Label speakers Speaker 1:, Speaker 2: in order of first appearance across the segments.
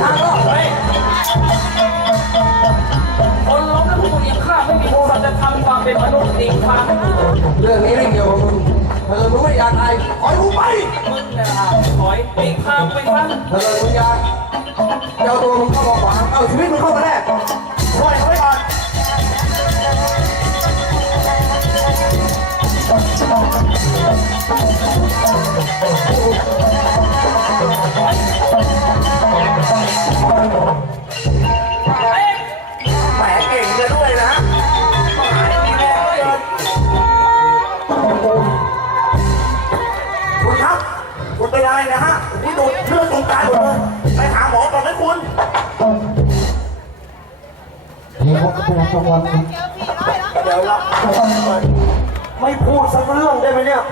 Speaker 1: ทางหรอก
Speaker 2: คนล้มแล้วพวกมึงยังฆ่าไม่มีสัจธรรมความเป็นมนุษย์ตีความ
Speaker 1: เรื่องนี้ไม่เกี่ยวกับมึงถ้าเกิดมึงไม่อยากตายปล่อยกูไป
Speaker 2: มึงนะถอยตีความไปซะ
Speaker 1: ถ้าเกิดมึงอยากเจ้าตัวมึงเข้ามาขวางเอาชีวิตมึงเข้ามาแลกปล่อยเขาไว้ก่อนแหมเก่งเลยด้วยนะคุณครับคุณเป็นอะไรนะฮะที่โดนเชือกตรงกลางหมดเลยไปหาหมอก่อนไหมคุณ
Speaker 3: นี่เขาเป็นรางวัล
Speaker 1: เดี๋ยวรับไม่พูดสักเรื่องได้ไหมเนี่ย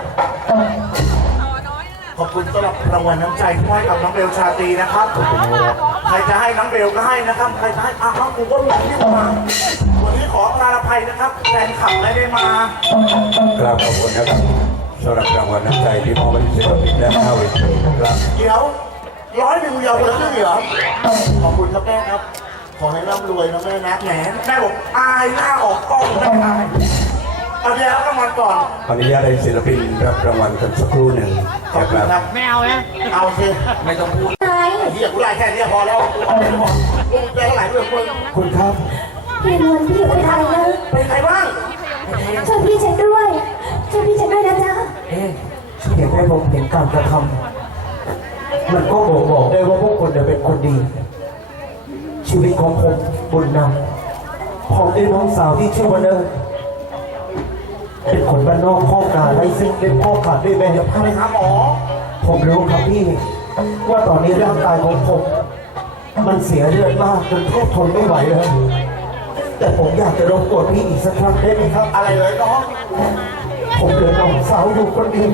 Speaker 1: ขอบคุณสำหรับรางวัลน้ำใจที่ให้กับน้องเบลชาตรีนะครับใครจะให้น้องเบลก็ให้นะครับใครจะให้น้องกูก็มีที่มาวันนี้ขอประทานอภัยนะครับแฟนขับไม่ได้มาก
Speaker 4: ราบขอบคุณนะครับสำหรับรางวัลน้ำใจที่มอบให้ศิลปินและข้าวเวทีครับ
Speaker 1: เดี๋ยว101เดียวเลยเหรอขอบคุณครับแม่ครับขอให้ร่ำรวยนะแม่นะแหมแม่บอกอายหน้าออกกล้องแม่อายเอาเดี๋ยวรางวัลก่อน
Speaker 4: ขออนุญาตให้ศิลปินรับรางวัลกันสักครู่หนึ่ง
Speaker 1: ขอบคุณครับ
Speaker 2: ไม่เอานะ
Speaker 1: เอาสิ
Speaker 2: ไม่ต้องพูด
Speaker 1: เฮียกูไล่แค่นี้พอแล้วเอาไปพอลุงใจเท่าไหร่เพื่อน
Speaker 3: คุณครับ
Speaker 5: พี่นวลพี่เป็นใครนะ
Speaker 1: เป็นใครบ้าง
Speaker 5: ช่วยพี่ฉันด้วยช่วยพี่ฉันด้วยนะจ๊ะ
Speaker 3: เพียงให้ผมเห็นการกระทำมันก็บอกได้ว่าพวกคนเป็นคนดีชีวิตของผมบุญนำผมได้น้องสาวที่ชื่อว่าเนิร์เป็นคนบ้านนอกพ่อกาไร้ซึ่งเป็นพ่อขาดด้วยแม่
Speaker 1: พาไปหาหมอ
Speaker 3: ผมรู้ครับพี่ว่าตอนนี้ร่างกายของผมมันเสียเลือดมากจนแทบทนไม่ไหวเลยแต่ผมอยากจะรบกวนพี่อีกสักครั้งได้ไหมครับ
Speaker 1: อะไรเลยน้อง
Speaker 3: ผมเหลือน้องสาวอยู่คนเดียว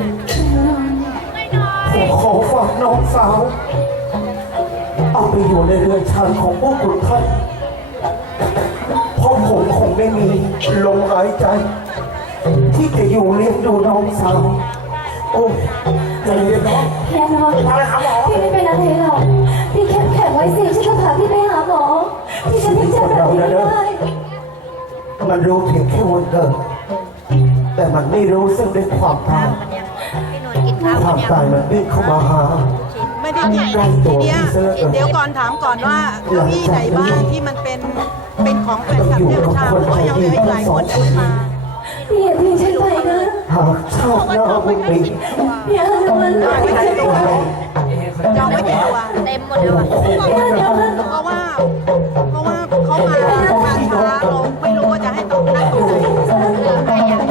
Speaker 3: ผมขอฝากน้องสาวเอาไปอยู่ในเรือนชานของพวกคุณท่านเพราะผมคงไม่มีลมหายใจที่จะอยู่เลี้ยงดูน้องสาวโอ้ใจเย็นน้อง
Speaker 5: แน่นอนพี่ไม่เป็นอะไรหรอกพี่แข็งไว้สิฉันจะพาพี่ไปหาหมอพี่จะทิ้งใจแบบนี้ไม่ได้
Speaker 3: มันรู้เพียงแค่วันเกิดแต่มันไม่รู้ซึ่งด้วยความตายความตายมันวิ่งเข้ามาหา
Speaker 6: ไม่ได้กินทีเนี้ยเดี๋ยวก่อนถามก่อนว่าเก้าอี้ไหนบ้างที่มันเป็นของแฟนคลับเทพชาเพราะว่ายังเหลืออีกหลายคนที่มา
Speaker 5: พี่อย่าทิ้งฉันไปนะ
Speaker 3: หากชอบหน้าบุญปี
Speaker 5: อย่าทำมันเลยไม่ใช่ตัว
Speaker 6: จองไม่กี่ตัว
Speaker 5: เต็มหมดเลย
Speaker 6: เพราะว่าเขามาช้าเราไม่รู้ว่าจะให้ตรงนั่งตรงไหนใครอยาก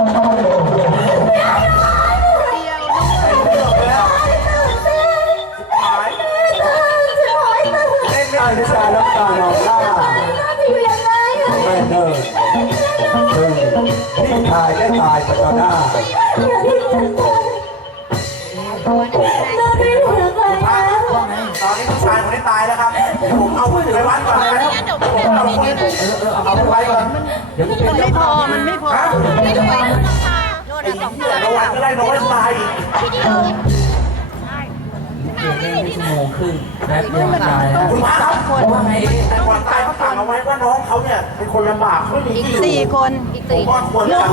Speaker 3: อาจารย์น้ำตาหนองล่าแม่เนอร์ซึ่งที่ตายได้ตายไปต่อหน้า
Speaker 1: ตอนนี้ผู้ชายคนนี้ตายแล้วครับผมเอาไปไว้ก่อนนะครับผมเอาไปไว้ก่อน
Speaker 6: มันไม่พอมันไม่พอ
Speaker 1: ระวังก็ได้น้อยตาย
Speaker 2: ชั่วโมงครึ่งแล้วยังไม่ตายนะ
Speaker 1: คุณพระครับว่าไงแต่ก่อนตายเขาสั่งเอาไว้ว่าน้องเขาเนี่ยเป็นคนลำบากเขา
Speaker 6: อีก4 คน
Speaker 1: ผมว่าควรจะ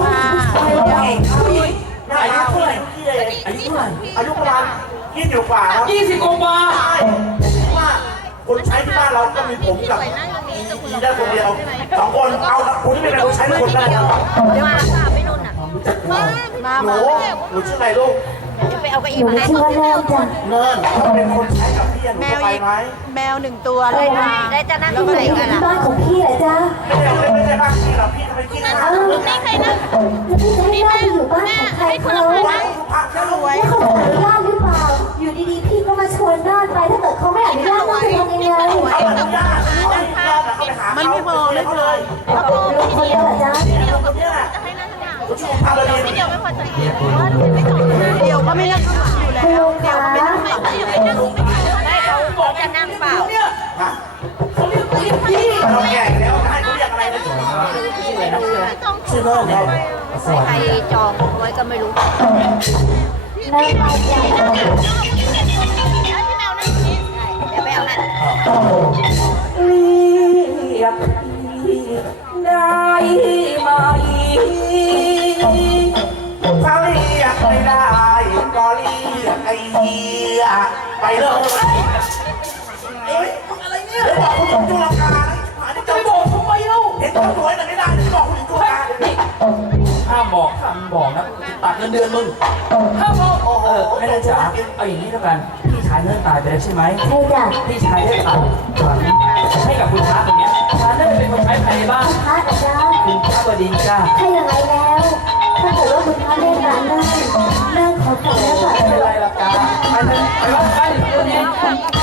Speaker 1: อายุเท่าไหร่อายุประมาณ20 กว่าครับ
Speaker 2: 20 กว่า
Speaker 1: ว่าคนใช้ที่บ้านเราก็มีผมกับอีได้คนเดียว2 คนเอาคุณที่เป็นคนใช้คนได้ครับ
Speaker 6: เดี๋ยวมาไม่นุ่นอ่ะ
Speaker 1: หนูชื่ออะไรลูก
Speaker 6: ไปเอากระอิ่มมาให้
Speaker 5: ชื่อว่าเนิร์จ้ะ
Speaker 1: เนิร์เป็นคนใช้กับพี่หนูไปไหม
Speaker 6: แมว1 ตัวเลยนะ
Speaker 5: ได้จะนั่งที่ไหนกันล่ะบ้านของพี่เหรอจ๊ะ
Speaker 1: ไม่ใช่บ้านพี่หรอกพี่ทำไมกินนะ
Speaker 5: ไม่ใครนะแล้วพี่จะให้แม่ไปอยู่บ้านของใครเขาไม่เขาขออนุญาตหรือเปล่าอยู่ดีๆพี่ก็มาชวนน่านไปถ้าเกิดเขาไม่อนุญาตน่านจะทำยังไง
Speaker 6: มันไม่พอเลย
Speaker 5: แล้วก็ลูกคนเดียวเหรอจ๊ะ
Speaker 6: เดี๋ยวก็ไม่นั่งข้างหลังอยู่แล้วเดี๋ยวก็ไม่นั่งข้างหลัง
Speaker 5: ได้เขาบอกจะนั่งเปล่า
Speaker 1: เราแก่แล้วให้เขาเรียกอะไรนะชื่อเลิศครับ
Speaker 5: ใครจองไว้ก็ไม่รู้นั่งไปใหญ่เดี๋ยวไปเอานั่น
Speaker 2: เรียกพี่ได้ไหม
Speaker 1: ถ้าเรียกไม่ได้ก็เรียกไอ้เหี้ยไปเลยเอ้ยอะไรเนี่ยบอกคุณจุลกาหาที่
Speaker 2: จะ
Speaker 1: เจ้า
Speaker 2: ไปบอกทำไมเล่า
Speaker 1: เห็นเจ้าสวยแต่ไม่ได้ที่บอกคุณจุลกา
Speaker 2: ห้ามบอกนะตัดเงินเดือนมึงห้ามบอกไม่ได้จ๋าเอาอย่างนี้แล้วกันพี่ชายเลิกตายไปแล้วใช่ไหม
Speaker 5: ใช่จ้ะ
Speaker 2: พี่ชายได้ตัดหวังให้กับคุณช้าคนนี้ช้าน่าจะเป็นคนใช้ภายในบ้าน
Speaker 5: พระอาจารย์
Speaker 2: คุณพระบดินทร์จ้า
Speaker 5: ให้ยังไงแล้ว ถ้าเกิดว่าคุณพระเล่นร้านได้เลิกขอสั่งแล้วก่อน
Speaker 2: ไม่เป็นไรหรอกจ้าไปเลยไปวัดไปเดี๋ยวนี้